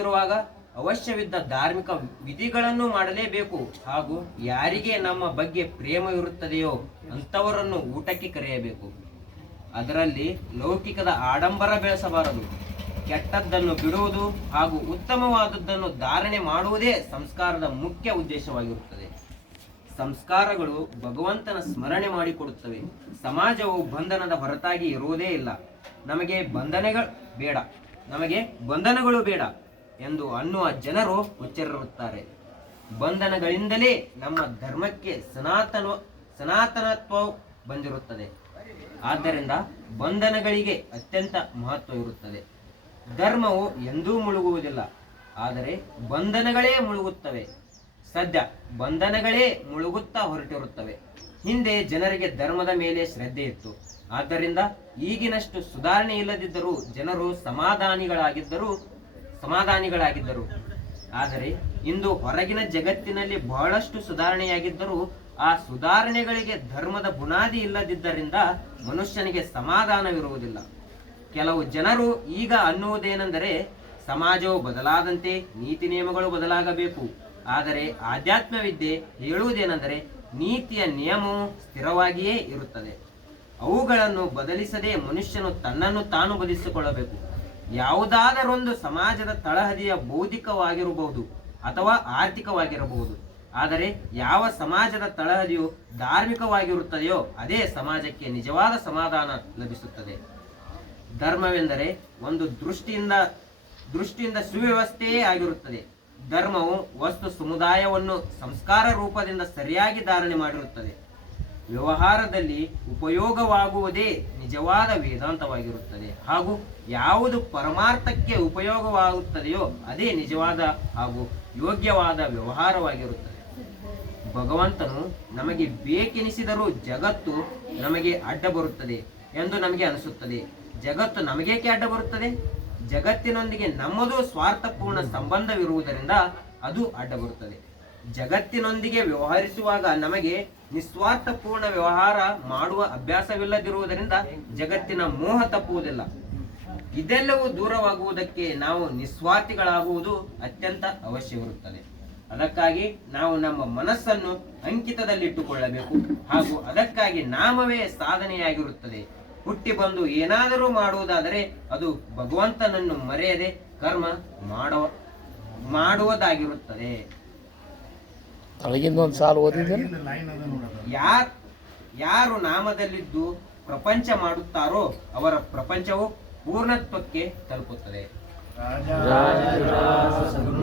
ಇರುವಾಗ ಅವಶ್ಯವಿದ್ದ ಧಾರ್ಮಿಕ ವಿಧಿಗಳನ್ನು ಮಾಡಲೇಬೇಕು. ಹಾಗೂ ಯಾರಿಗೆ ನಮ್ಮ ಬಗ್ಗೆ ಪ್ರೇಮ ಇರುತ್ತದೆಯೋ ಅಂಥವರನ್ನು ಊಟಕ್ಕೆ ಕರೆಯಬೇಕು. ಅದರಲ್ಲಿ ಲೌಕಿಕದ ಆಡಂಬರ ಬೆಳೆಸಬಾರದು. ಕೆಟ್ಟದ್ದನ್ನು ಬಿಡುವುದು ಹಾಗೂ ಉತ್ತಮವಾದದ್ದನ್ನು ಧಾರಣೆ ಮಾಡುವುದೇ ಸಂಸ್ಕಾರದ ಮುಖ್ಯ ಉದ್ದೇಶವಾಗಿರುತ್ತದೆ. ಸಂಸ್ಕಾರಗಳು ಭಗವಂತನ ಸ್ಮರಣೆ ಮಾಡಿಕೊಡುತ್ತವೆ. ಸಮಾಜವು ಬಂಧನದ ಹೊರತಾಗಿ ಇರುವುದೇ ಇಲ್ಲ. ನಮಗೆ ಬಂಧನೆಗಳು ಬೇಡ. ನಮಗೆ ಬಂಧನಗಳು ಬೇಡ. ಎಂದು ಅನ್ನುವ ಜನರು ಹುಚ್ಚರಿರುತ್ತಾರೆ ಬಂಧನಗಳಿಂದಲೇ ನಮ್ಮ ಧರ್ಮಕ್ಕೆ ಸನಾತನ ಸನಾತನತ್ವ ಬಂದಿರುತ್ತದೆ. ಆದ್ದರಿಂದ ಬಂಧನಗಳಿಗೆ ಅತ್ಯಂತ ಮಹತ್ವ ಇರುತ್ತದೆ. ಧರ್ಮವು ಎಂದೂ ಮುಳುಗುವುದಿಲ್ಲ, ಆದರೆ ಬಂಧನಗಳೇ ಮುಳುಗುತ್ತವೆ. ಸದ್ಯ ಬಂಧನಗಳೇ ಮುಳುಗುತ್ತಾ ಹೊರಟಿರುತ್ತವೆ. ಹಿಂದೆ ಜನರಿಗೆ ಧರ್ಮದ ಮೇಲೆ ಶ್ರದ್ಧೆ ಇತ್ತು. ಆದ್ದರಿಂದ ಈಗಿನಷ್ಟು ಸುಧಾರಣೆ ಇಲ್ಲದಿದ್ದರೂ ಜನರು ಸಮಾಧಾನಿಗಳಾಗಿದ್ದರು ಸಮಾಧಾನಿಗಳಾಗಿದ್ದರು. ಆದರೆ ಇಂದು ಹೊರಗಿನ ಜಗತ್ತಿನಲ್ಲಿ ಬಹಳಷ್ಟು ಸುಧಾರಣೆಯಾಗಿದ್ದರೂ ಆ ಸುಧಾರಣೆಗಳಿಗೆ ಧರ್ಮದ ಬುನಾದಿ ಇಲ್ಲದಿದ್ದರಿಂದ ಮನುಷ್ಯನಿಗೆ ಸಮಾಧಾನವಿರುವುದಿಲ್ಲ. ಕೆಲವು ಜನರು ಈಗ ಅನ್ನುವುದೇನೆಂದರೆ ಸಮಾಜವು ಬದಲಾದಂತೆ ನೀತಿ ನಿಯಮಗಳು ಬದಲಾಗಬೇಕು. ಆದರೆ ಆಧ್ಯಾತ್ಮ ವಿದ್ಯೆ ಹೇಳುವುದೇನೆಂದರೆ ನೀತಿಯ ನಿಯಮವು ಸ್ಥಿರವಾಗಿಯೇ ಇರುತ್ತದೆ. ಅವುಗಳನ್ನು ಬದಲಿಸದೆ ಮನುಷ್ಯನು ತನ್ನನ್ನು ತಾನು ಬದಲಿಸಿಕೊಳ್ಳಬೇಕು. ಯಾವುದಾದರೊಂದು ಸಮಾಜದ ತಳಹದಿಯ ಬೌದ್ಧಿಕವಾಗಿರಬಹುದು ಅಥವಾ ಆರ್ಥಿಕವಾಗಿರಬಹುದು. ಆದರೆ ಯಾವ ಸಮಾಜದ ತಳಹದಿಯು ಧಾರ್ಮಿಕವಾಗಿರುತ್ತದೆಯೋ ಅದೇ ಸಮಾಜಕ್ಕೆ ನಿಜವಾದ ಸಮಾಧಾನ ಲಭಿಸುತ್ತದೆ. ಧರ್ಮವೆಂದರೆ ಒಂದು ದೃಷ್ಟಿಯಿಂದ ದೃಷ್ಟಿಯಿಂದ ಸುವ್ಯವಸ್ಥೆಯೇ ಆಗಿರುತ್ತದೆ. ಧರ್ಮವು ವಸ್ತು ಸಮುದಾಯವನ್ನು ಸಂಸ್ಕಾರ ರೂಪದಿಂದ ಸರಿಯಾಗಿ ಧಾರಣೆ ಮಾಡಿರುತ್ತದೆ. ವ್ಯವಹಾರದಲ್ಲಿ ಉಪಯೋಗವಾಗುವುದೇ ನಿಜವಾದ ವೇದಾಂತವಾಗಿರುತ್ತದೆ. ಹಾಗೂ ಯಾವುದು ಪರಮಾರ್ಥಕ್ಕೆ ಉಪಯೋಗವಾಗುತ್ತದೆಯೋ ಅದೇ ನಿಜವಾದ ಹಾಗೂ ಯೋಗ್ಯವಾದ ವ್ಯವಹಾರವಾಗಿರುತ್ತದೆ. ಭಗವಂತನು ನಮಗೆ ಬೇಕೆನಿಸಿದರೂ ಜಗತ್ತು ನಮಗೆ ಅಡ್ಡ ಬರುತ್ತದೆ ಎಂದು ನಮಗೆ ಅನಿಸುತ್ತದೆ. ಜಗತ್ತು ನಮಗೇಕೆ ಅಡ್ಡ ಬರುತ್ತದೆ? ಜಗತ್ತಿನೊಂದಿಗೆ ನಮ್ಮದು ಸ್ವಾರ್ಥಪೂರ್ಣ ಸಂಬಂಧವಿರುವುದರಿಂದ ಅದು ಅಡ್ಡ ಬರುತ್ತದೆ. ಜಗತ್ತಿನೊಂದಿಗೆ ವ್ಯವಹರಿಸುವಾಗ ನಮಗೆ ನಿಸ್ವಾರ್ಥಪೂರ್ಣ ವ್ಯವಹಾರ ಮಾಡುವ ಅಭ್ಯಾಸವಿಲ್ಲದಿರುವುದರಿಂದ ಜಗತ್ತಿನ ಮೋಹ ತಪ್ಪುವುದಿಲ್ಲ. ಇದೆಲ್ಲವೂ ದೂರವಾಗುವುದಕ್ಕೆ ನಾವು ನಿಸ್ವಾರ್ಥಿಗಳಾಗುವುದು ಅತ್ಯಂತ ಅವಶ್ಯವಿರುತ್ತದೆ. ಅದಕ್ಕಾಗಿ ನಾವು ನಮ್ಮ ಮನಸ್ಸನ್ನು ಅಂಕಿತದಲ್ಲಿಟ್ಟುಕೊಳ್ಳಬೇಕು ಹಾಗೂ ಅದಕ್ಕಾಗಿ ನಾಮವೇ ಸಾಧನೆಯಾಗಿರುತ್ತದೆ. ಹುಟ್ಟಿ ಬಂದು ಏನಾದರೂ ಮಾಡುವುದಾದರೆ ಅದು ಭಗವಂತನನ್ನು ಮರೆಯದೆ ಕರ್ಮ ಮಾಡುವ ಮಾಡುವುದಾಗಿರುತ್ತದೆ. ತಳಗಿಂದ ಒಂದು ಸಾಲು ಓದಿದ್ದೇನೆ. ಯಾರು ಯಾರು ನಾಮದಲ್ಲಿದ್ದು ಪ್ರಪಂಚ ಮಾಡುತ್ತಾರೋ ಅವರ ಪ್ರಪಂಚವು ಪೂರ್ಣತ್ವಕ್ಕೆ ತಲುಪುತ್ತದೆ. ಜಯ